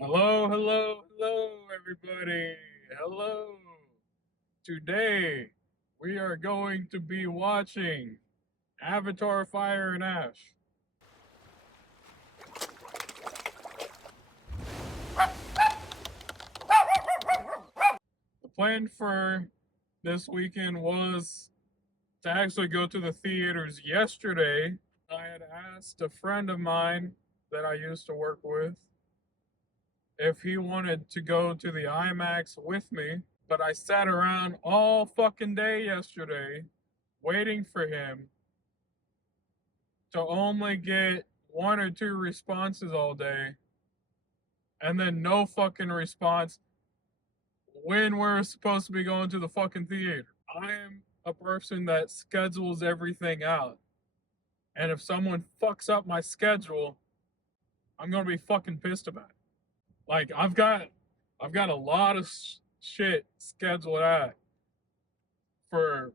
Hello, hello, hello, everybody. Hello. Today, we are going to be watching Avatar Fire and Ash. The plan for this weekend was to actually go to the theaters yesterday. I had asked a friend of mine that I used to work with if he wanted to go to the IMAX with me, but I sat around all fucking day yesterday waiting for him to only get one or two responses all day and then no fucking response when we're supposed to be going to the fucking theater. I am a person that schedules everything out. And if someone fucks up my schedule, I'm gonna be fucking pissed about it. Like I've got a lot of shit scheduled out for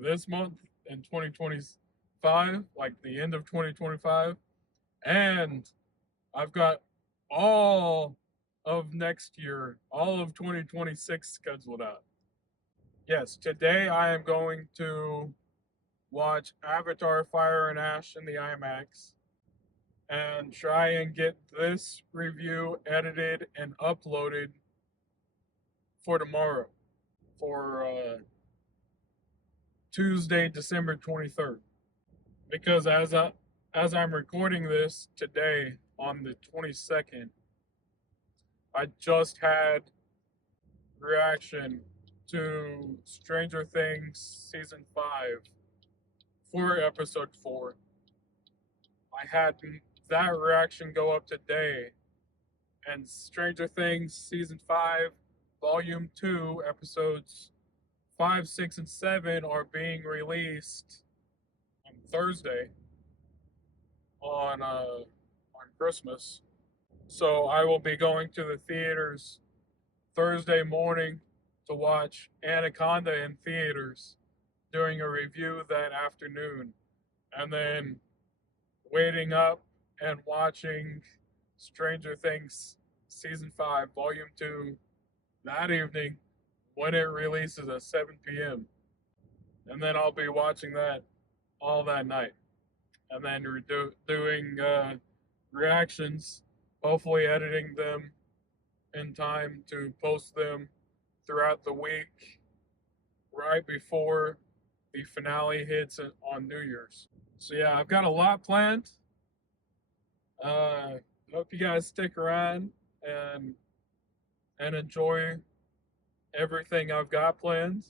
this month in 2025, like the end of 2025, and I've got all of next year, all of 2026 scheduled out. Yes, today I am going to watch Avatar Fire and Ash in the IMAX and try and get this review edited and uploaded for tomorrow, for Tuesday, December 23rd. Because as I'm recording this today on the 22nd, I just had reaction to Stranger Things season 5 for episode 4. I had that reaction go up today, and Stranger Things season 5 volume 2 episodes 5, 6 and 7 are being released on Thursday on Christmas. So I will be going to the theaters Thursday morning to watch Anaconda in theaters, doing a review that afternoon, and then waiting up and watching Stranger Things Season 5, Volume 2 that evening when it releases at 7 p.m. And then I'll be watching that all that night. And then doing reactions, hopefully editing them in time to post them throughout the week right before the finale hits on New Year's. So yeah, I've got a lot planned. Hope you guys stick around and enjoy everything I've got planned.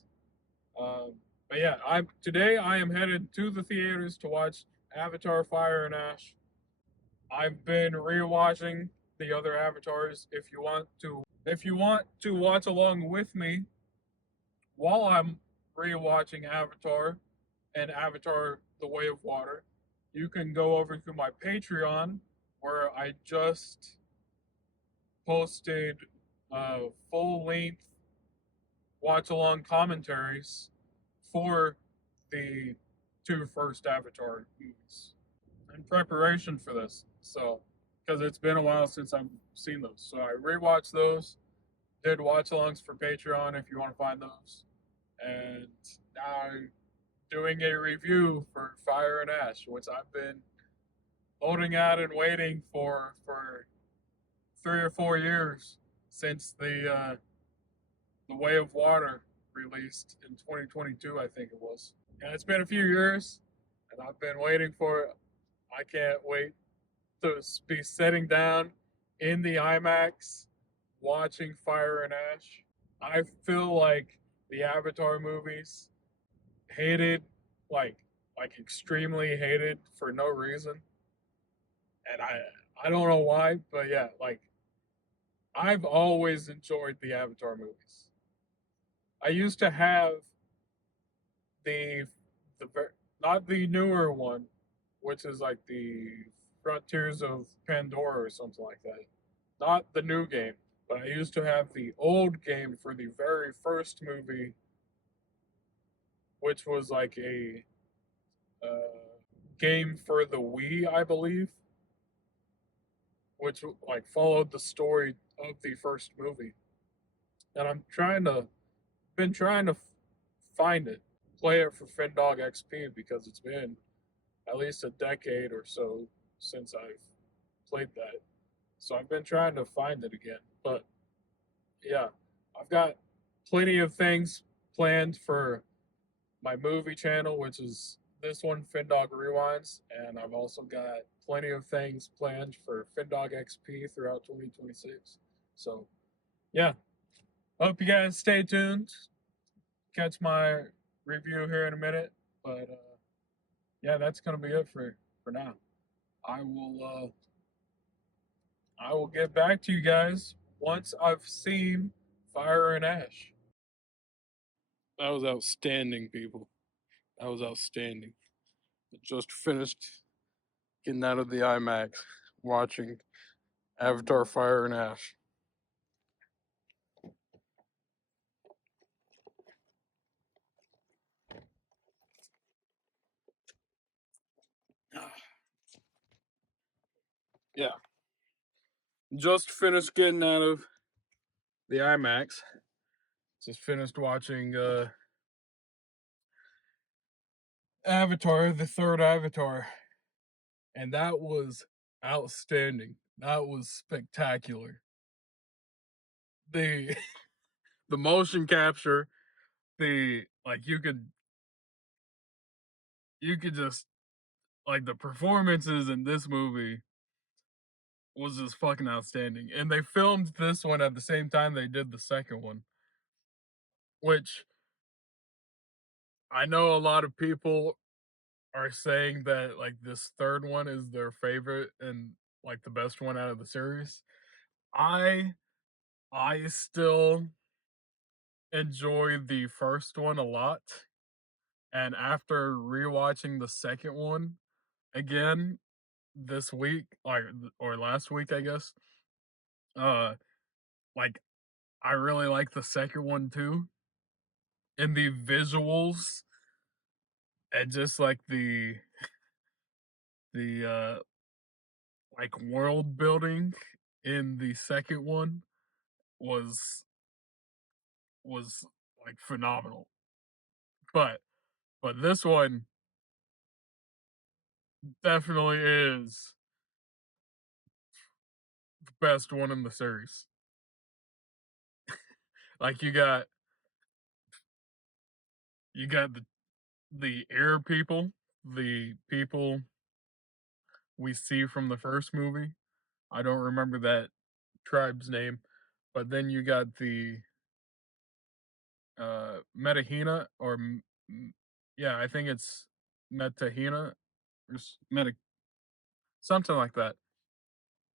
But yeah, today I am headed to the theaters to watch Avatar: Fire and Ash. I've been rewatching the other Avatars. If you want to watch along with me while I'm rewatching Avatar and Avatar: The Way of Water, you can go over to my Patreon where I just posted full length watch along commentaries for the two first Avatar movies in preparation for this. So, because it's been a while since I've seen those. So I rewatched those, did watch alongs for Patreon if you want to find those. And now I'm doing a review for Fire and Ash, which I've been holding out and waiting for 3 or 4 years since the Way of Water released in 2022, I think it was. And it's been a few years, and I've been waiting for it. I can't wait to be sitting down in the IMAX watching Fire and Ash. I feel like the Avatar movies hated, like extremely hated for no reason, and I don't know why, but yeah, like I've always enjoyed the Avatar movies. I used to have the not the newer one, which is like the Frontiers of Pandora or something like that. Not the new game, but I used to have the old game for the very first movie, which was like a uh, game for the Wii, I believe, which like followed the story of the first movie, and been trying to find it, play it for Findawg XP because it's been at least a decade or so since I've played that. So I've been trying to find it again. But yeah, I've got plenty of things planned for my movie channel, which is this one, Findawg Rewinds, and I've also got plenty of things planned for Findawg XP throughout 2026. So yeah, hope you guys stay tuned. Catch my review here in a minute, but yeah, that's gonna be it for now. I will I will get back to you guys once I've seen Fire and Ash. That was outstanding, people. That was outstanding. I just finished getting out of the IMAX, watching Avatar Fire and Ash. Yeah. Just finished getting out of the IMAX. Just finished watching Avatar, the third Avatar. And that was outstanding. That was spectacular. The the motion capture, the like you could just like the performances in this movie was just fucking outstanding. And they filmed this one at the same time they did the second one, which I know a lot of people are saying that like this third one is their favorite and like the best one out of the series. I I still enjoy the first one a lot. And after rewatching the second one again this week, or last week, I guess, uh, like I really like the second one too. And the visuals and just like the like world building in the second one was was like phenomenal. But but this one definitely is the best one in the series. Like you got the air people, the people we see from the first movie. I don't remember that tribe's name, but then you got the Metahina yeah, I think it's Metahina or Meta something like that.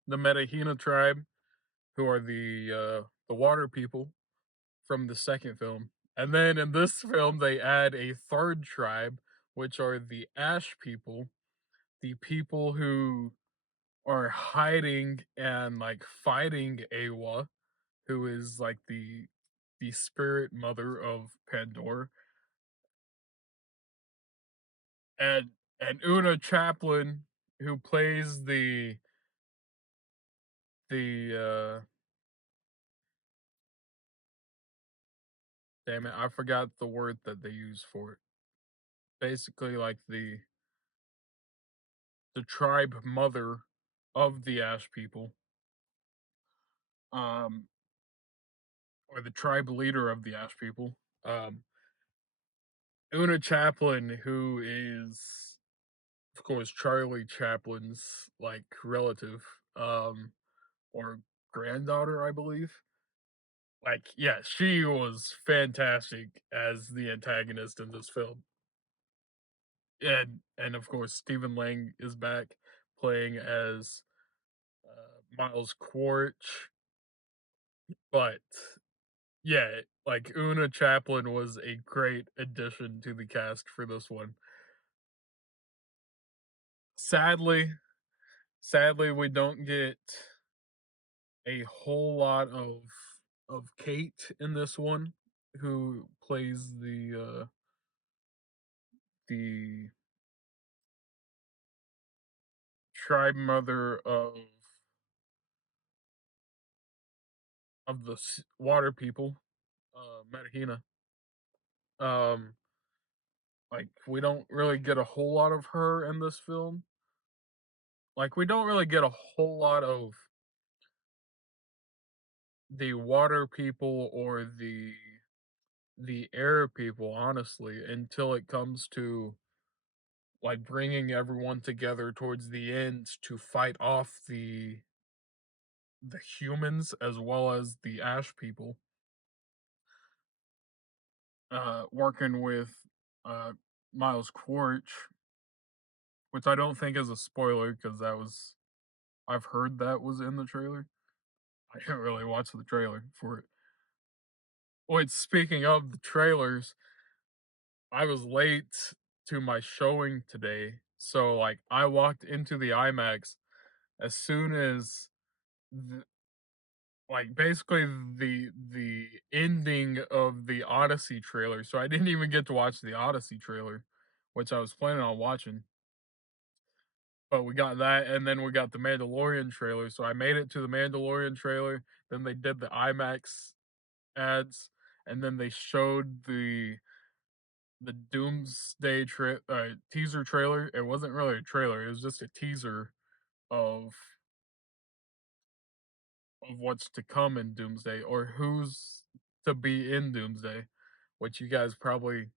The Metahina tribe, who are the water people from the second film. And then in this film they add a third tribe, which are the Ash people, the people who are hiding and like fighting Awa, who is like the spirit mother of Pandora, and Una Chaplin, who plays the damn it, I forgot the word that they use for it. Basically, like the tribe mother of the Ash people, um, or the tribe leader of the Ash people, um, Una Chaplin, who is of course Charlie Chaplin's like relative, or granddaughter, I believe. Like, yeah, she was fantastic as the antagonist in this film. And of course Stephen Lang is back playing as Miles Quaritch. But yeah, like Una Chaplin was a great addition to the cast for this one. Sadly, sadly we don't get a whole lot of Kate in this one, who plays the tribe mother of of the water people, Medahina. Um, like we don't really get a whole lot of her in this film. Like we don't really get a whole lot of the water people or the air people, honestly, until it comes to like bringing everyone together towards the end to fight off the humans as well as the ash people, working with uh Miles Quaritch, which I don't think is a spoiler because that was I've heard that was in the trailer. I didn't really watch the trailer for it. Wait, speaking of the trailers, I was late to my showing today, so like I walked into the IMAX as soon as the, like basically the ending of the Odyssey trailer. So I didn't even get to watch the Odyssey trailer, which I was planning on watching. But we got that, and then we got the Mandalorian trailer. So I made it to the Mandalorian trailer. Then they did the IMAX ads, and then they showed the Doomsday teaser trailer. It wasn't really a trailer; it was just a teaser of what's to come in Doomsday or who's to be in Doomsday, which you guys probably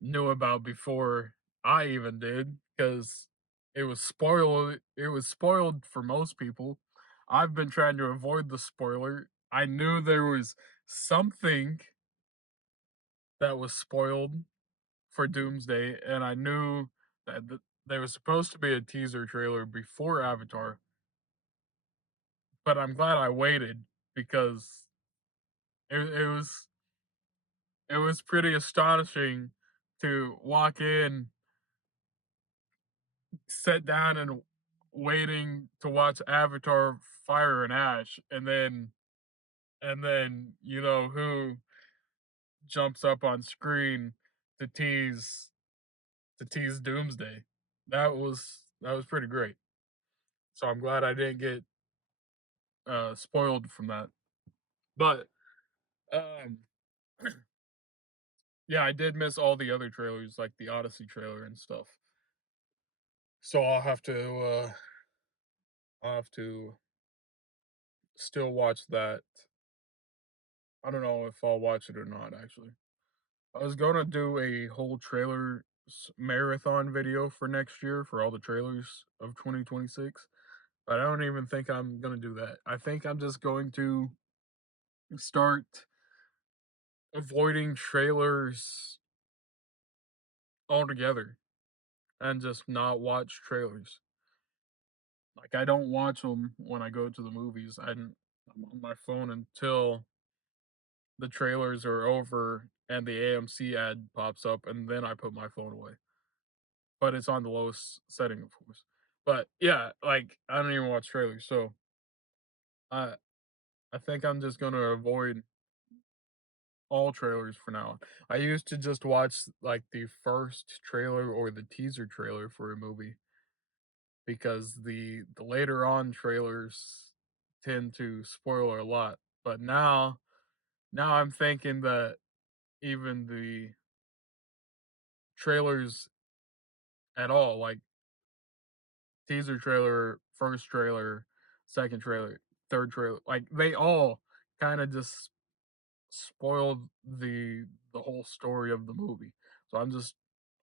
knew about before I even did because it was spoiled. It was spoiled for most people. I've been trying to avoid the spoiler. I knew there was something that was spoiled for Doomsday, and I knew that there was supposed to be a teaser trailer before Avatar, but I'm glad I waited because it it was pretty astonishing to walk in, sit down, and waiting to watch Avatar Fire and Ash, and then you know who jumps up on screen to tease Doomsday. That was pretty great. So I'm glad I didn't get spoiled from that. But um yeah, I did miss all the other trailers like the Odyssey trailer and stuff. So I'll have to still watch that. I don't know if I'll watch it or not actually. I was going to do a whole trailer marathon video for next year for all the trailers of 2026, but I don't even think I'm going to do that. I think I'm just going to start avoiding trailers altogether and just not watch trailers. Like I don't watch them when I go to the movies. I'm on my phone until the trailers are over and the AMC ad pops up, and then I put my phone away. But it's on the lowest setting, of course. But yeah, like I don't even watch trailers, so I I think I'm just gonna avoid all trailers for now. I used to just watch like the first trailer or the teaser trailer for a movie because the later on trailers tend to spoil a lot. But now I'm thinking that even the trailers at all, like teaser trailer, first trailer, second trailer, third trailer, like they all kind of just spoiled the whole story of the movie. So I'm just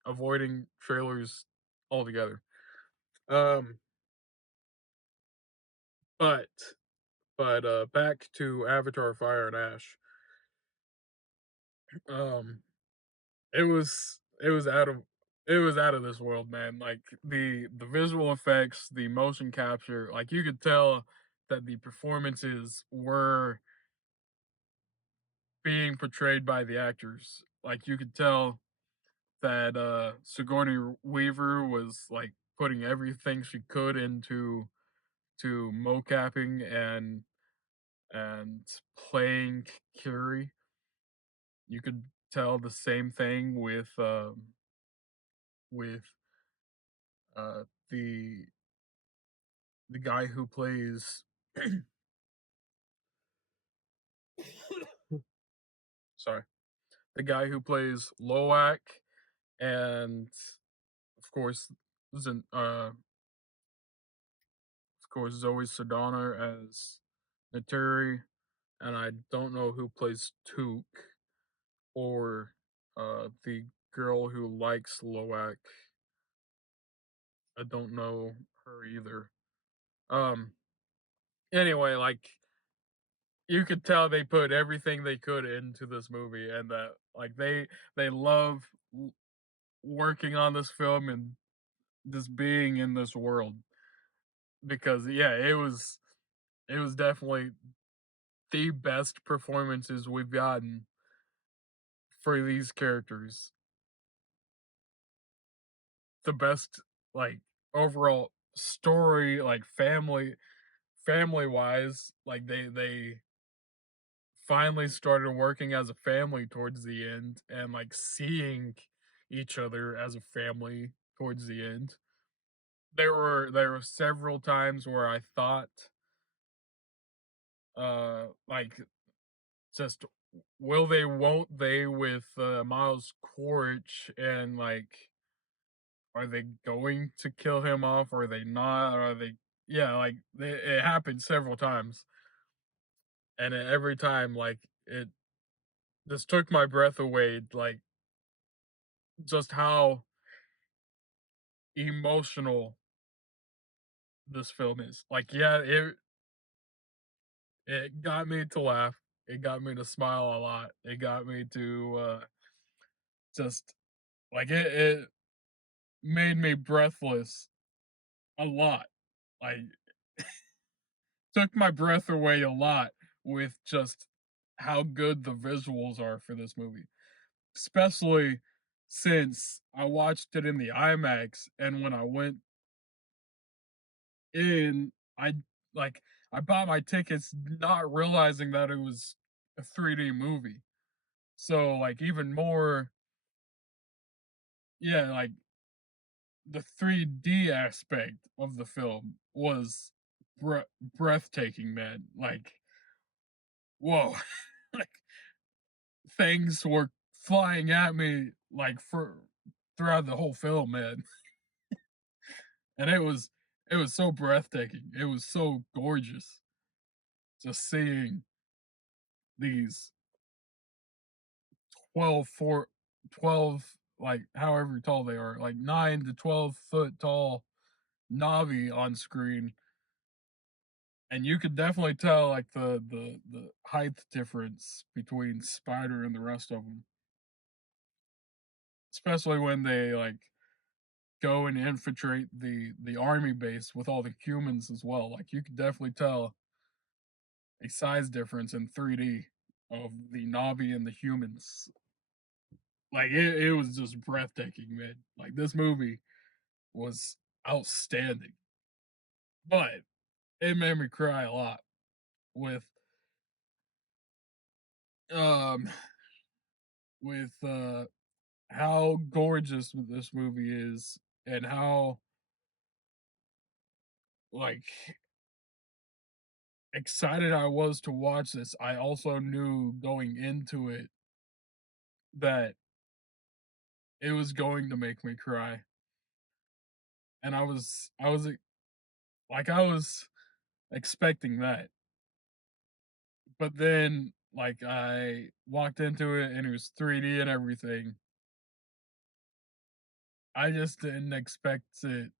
avoiding trailers altogether. Um, but back to Avatar: Fire and Ash. Um, it was out of it was out of this world, man. Like the visual effects, the motion capture, like you could tell that the performances were being portrayed by the actors. Like you could tell that Sigourney Weaver was like putting everything she could into to mocapping and playing Curie. You could tell the same thing with uh the the guy who plays sorry, the guy who plays Loak, and of course, of course Zoe Saldana as Naturi, and I don't know who plays Took or the girl who likes Loak. I don't know her either. Um. Anyway, like you could tell they put everything they could into this movie, and that like they love working on this film and just being in this world because yeah, it was definitely the best performances we've gotten for these characters. The best like overall story, like family wise, like they finally started working as a family towards the end and like seeing each other as a family towards the end. There were several times where I thought like just will they won't they with Miles Quaritch, and like are they going to kill him off, or are they not, or are they, yeah, like it happened several times, and every time like it just took my breath away, like just how emotional this film is. Like, yeah, it got me to laugh. It got me to smile a lot. It got me to just like it made me breathless a lot. Like took my breath away a lot with just how good the visuals are for this movie. Especially since I watched it in the IMAX, and when I went in, I like I bought my tickets not realizing that it was a 3D movie. So like even more, yeah, like the 3D aspect of the film was breathtaking, man. Like whoa, like things were flying at me like for throughout the whole film, man. And it was so breathtaking. It was so gorgeous just seeing these 12 4 12 like however tall they are, like 9 to 12 foot tall Navi on screen, and you could definitely tell like the height difference between Spider and the rest of them, especially when they like go and infiltrate the army base with all the humans as well. Like you could definitely tell a size difference in 3D of the Navi and the humans. Like it was just breathtaking, man. Like this movie was outstanding, but it made me cry a lot with um with how gorgeous this movie is, and how like excited I was to watch this. I also knew going into it that it was going to make me cry, and I was expecting that, but then like I walked into it and it was 3D and everything. I just didn't expect it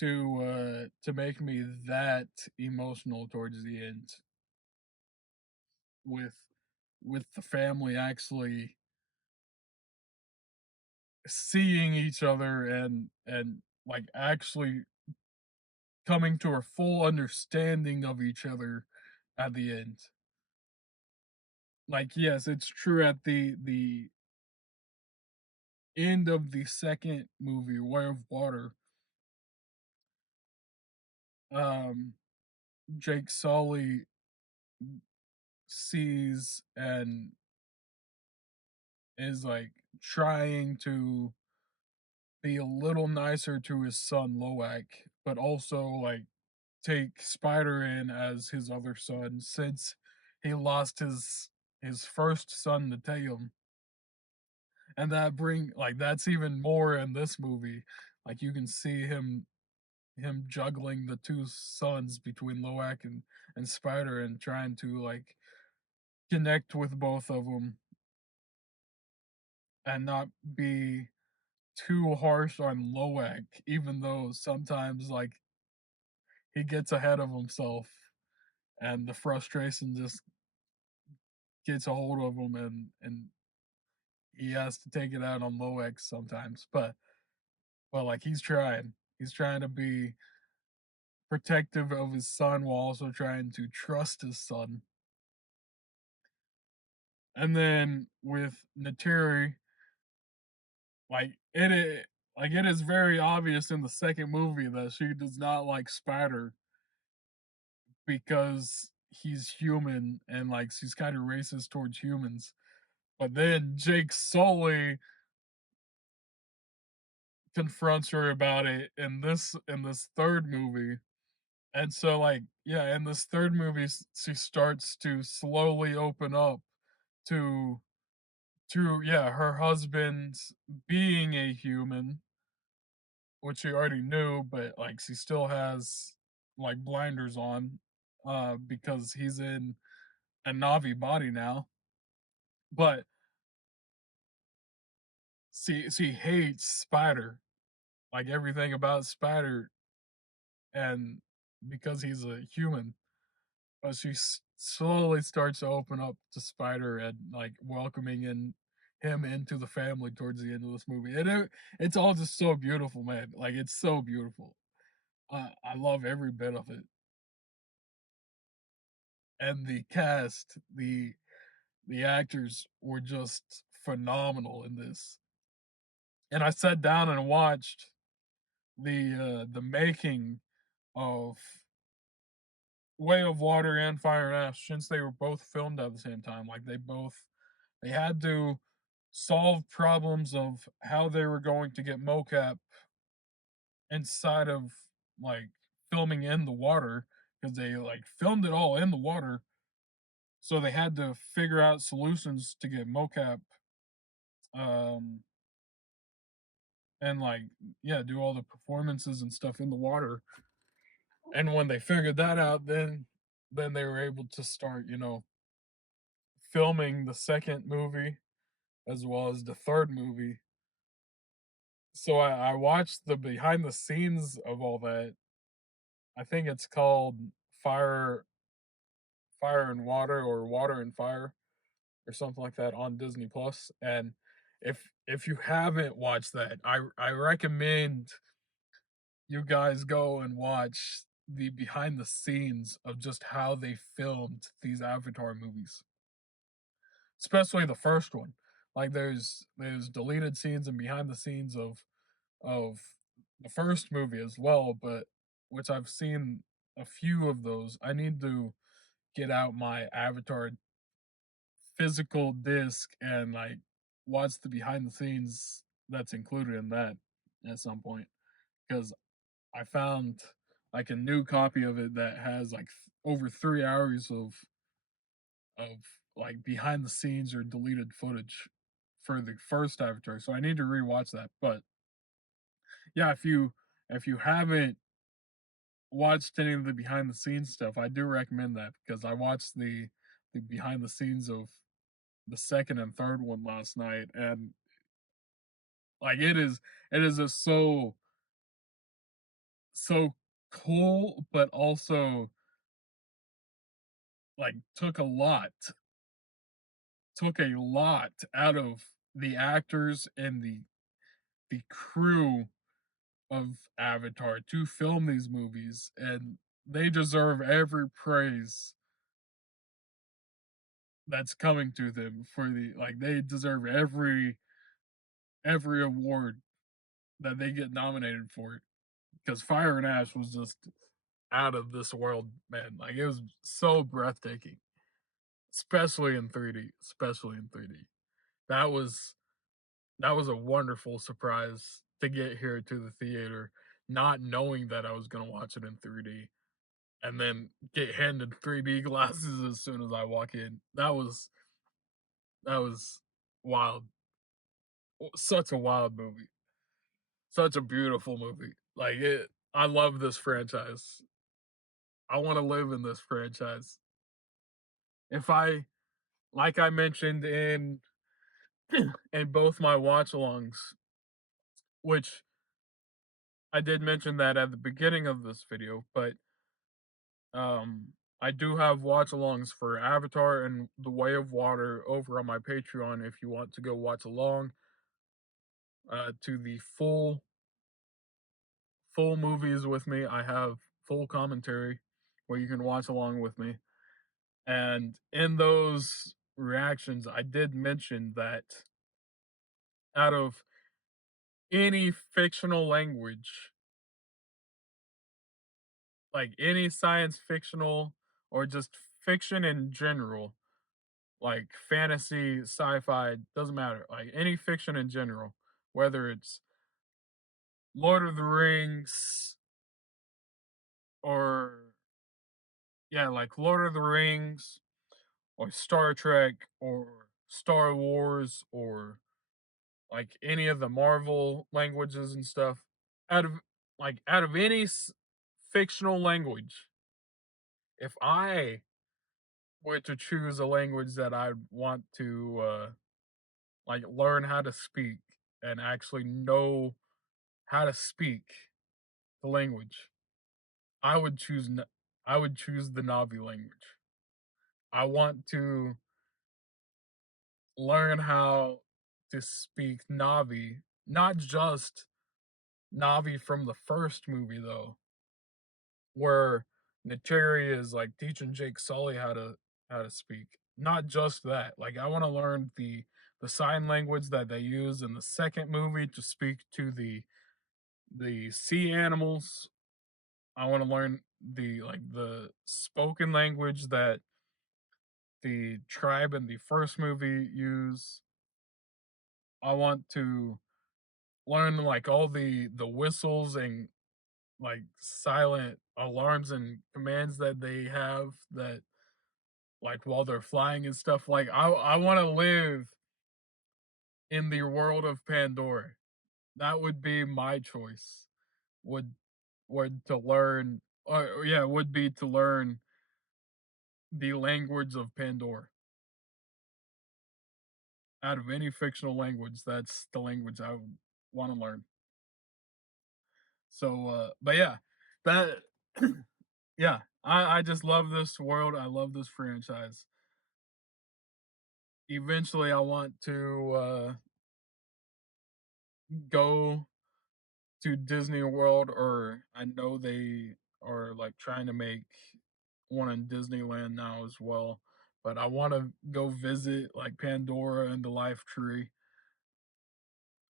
to make me that emotional towards the end, with the family actually seeing each other and like actually coming to a full understanding of each other at the end. Like yes, it's true at the end of the second movie, Way of Water, um Jake Sully sees and is like trying to be a little nicer to his son Loak, but also like take Spider in as his other son since he lost his first son to take him, and that's even more in this movie. Like you can see him juggling the two sons between Loak and Spider and trying to like connect with both of them and not be too harsh on Loak, even though sometimes like he gets ahead of himself and the frustration just gets a hold of him and he has to take it out on Loak sometimes. But like he's trying to be protective of his son while also trying to trust his son. And then with Nateri, like it is very obvious in the second movie that she does not like Spider because he's human and like she's kind of racist towards humans. But then Jake Sully confronts her about it in this third movie. And so like yeah, in this third movie she starts to slowly open up to yeah, her husband being a human, which she already knew, but like she still has like blinders on because he's in a Navi body now. But she hates Spider, like everything about Spider, and because he's a human. But she slowly starts to open up to Spider and like welcoming in him into the family towards the end of this movie. And it's all just so beautiful, man. Like it's so beautiful. I love every bit of it. And the cast, the actors were just phenomenal in this. And I sat down and watched the making of Way of Water and Fire and Ash since they were both filmed at the same time. Like they had to solve problems of how they were going to get mocap inside of like filming in the water because they like filmed it all in the water. So they had to figure out solutions to get mocap um and like yeah, do all the performances and stuff in the water. And when they figured that out, then they were able to start, filming the second movie as well as the third movie. So I watched the behind the scenes of all that. I think it's called Fire Fire and Water or Water and Fire or something like that on Disney Plus. And if you haven't watched that, I recommend you guys go and watch the behind the scenes of just how they filmed these Avatar movies, especially the first one. Like there's deleted scenes and behind the scenes of the first movie as well, but which I've seen a few of those. I need to get out my Avatar physical disc and like watch the behind the scenes that's included in that at some point because I found like a new copy of it that has like over 3 hours of like behind the scenes or deleted footage for the first Avatar. So I need to rewatch that. But yeah, if you haven't watched any of the behind the scenes stuff, I do recommend that because I watched the behind the scenes of the second and third one last night, and like it is just so cool, but also like took a lot out of the actors and the crew of Avatar to film these movies, and they deserve every praise that's coming to them for the like they deserve every award that they get nominated for because Fire and Ash was just out of this world, man. Like it was so breathtaking, especially in 3D, especially in 3D. That was that was a wonderful surprise to get here to the theater, not knowing that I was going to watch it in 3D and then get handed 3D glasses as soon as I walk in. That was wild. Such a wild movie. Such a beautiful movie. Like it I love this franchise. I want to live in this franchise. If I like I mentioned in both my watch alongs, which I did mention that at the beginning of this video, but I do have watch alongs for Avatar and The Way of Water over on my Patreon if you want to go watch along to the full movies with me. I have full commentary where you can watch along with me. And in those reactions, I did mention that out of any fictional language, like any science fictional or just fiction in general, like fantasy, sci-fi, doesn't matter. Like any fiction in general, whether it's Lord of the Rings or yeah, like Lord of the Rings or Star Trek or Star Wars or like any of the Marvel languages and stuff. Out of out of any fictional language, if I were to choose a language that I want to learn how to speak and actually know how to speak the language, I would choose I would choose the Navi language. I want to learn how to speak Navi, not just Navi from the first movie though, where Neytiri is like teaching Jake Sully how to speak. Not just that. Like I want to learn the sign language that they use in the second movie to speak to the sea animals. I want to learn the spoken language that the tribe in the first movie use. I want to learn like all the whistles and like silent alarms and commands that they have that like while they're flying and stuff. Like I want to live in the world of Pandora. That would be my choice. Would would to learn yeah, would be to learn the language of Pandora. Out of any fictional language, that's the language I would want to learn. So but yeah, that yeah, I just love this world. I love this franchise. Eventually I want to go to Disney World, or I know they are like trying to make one in Disneyland now as well. But I want to go visit like Pandora and the Life Tree,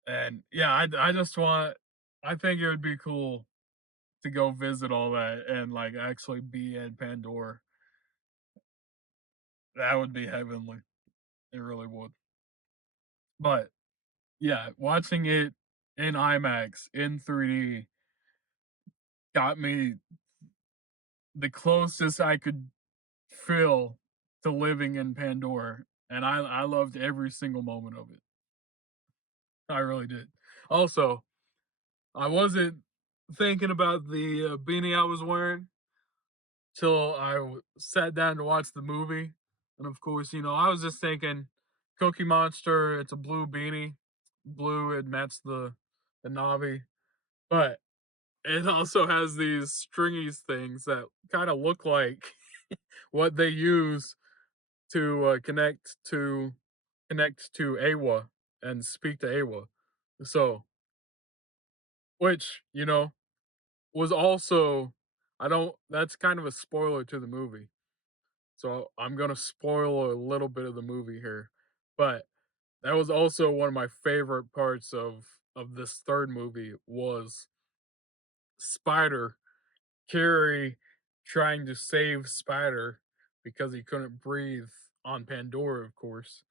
and yeah, I just want. I think it would be cool to go visit all that and like actually be in Pandora. That would be heavenly. It really would. But yeah, watching it in IMAX in 3D got me the closest I could feel to living in Pandora, and I loved every single moment of it. I really did. Also, I wasn't thinking about the beanie I was wearing till sat down to watch the movie, and of course, you know, I was just thinking, Cookie Monster. It's a blue beanie, blue. It matches the Navi, but it also has these stringy things that kind of look like what they use to connect to Awa and speak to Awa. So, which you know was also I don't. That's kind of a spoiler to the movie. So I'm gonna spoil a little bit of the movie here, but that was also one of my favorite parts of this third movie was Spider Carrie trying to save Spider because he couldn't breathe on Pandora, of course.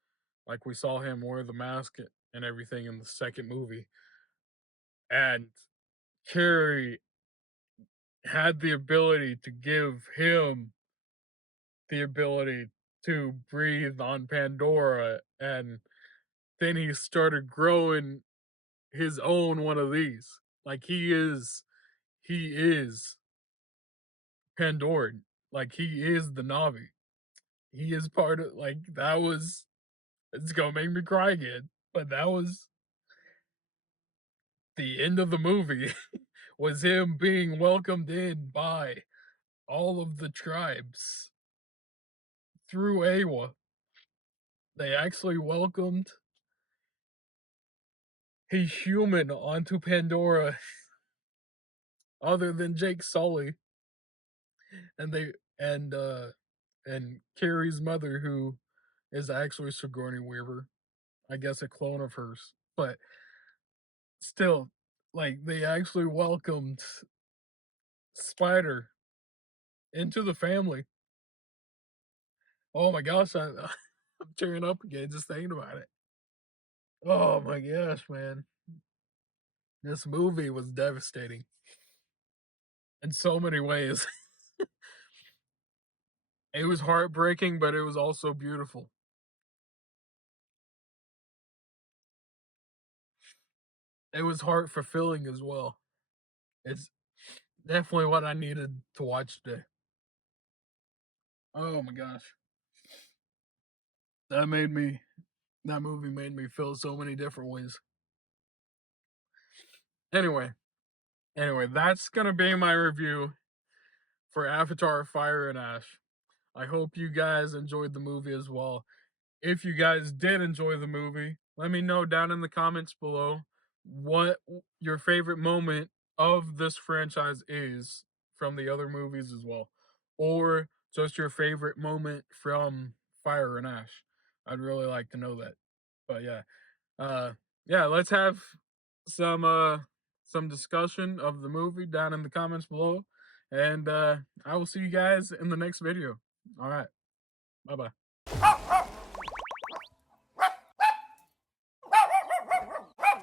Like we saw him wear the mask and everything in the second movie. And Carrie had the ability to give him the ability to breathe on Pandora, and then he started growing his own one of these. Like he is Pandoran. Like he is the Navi. He is part of like that was it's gonna make me cry again. But that was the end of the movie was him being welcomed in by all of the tribes through Awa. They actually welcomed a human onto Pandora other than Jake Sully and they and Carrie's mother, who is actually Sigourney Weaver. I guess a clone of hers. But still, like they actually welcomed Spider into the family. Oh my gosh, I'm tearing up again just thinking about it. Oh my gosh, man. This movie was devastating in so many ways. It was heartbreaking, but it was also beautiful. It was heart fulfilling as well. It's definitely what I needed to watch today. Oh my gosh. That made me that movie made me feel so many different ways. Anyway, that's gonna be my review for Avatar Fire and Ash. I hope you guys enjoyed the movie as well. If you guys did enjoy the movie, let me know down in the comments below what your favorite moment of this franchise is from the other movies as well. Or just your favorite moment from Fire and Ash. I'd really like to know that. But yeah. Yeah, let's have some some discussion of the movie down in the comments below. And I will see you guys in the next video. All right.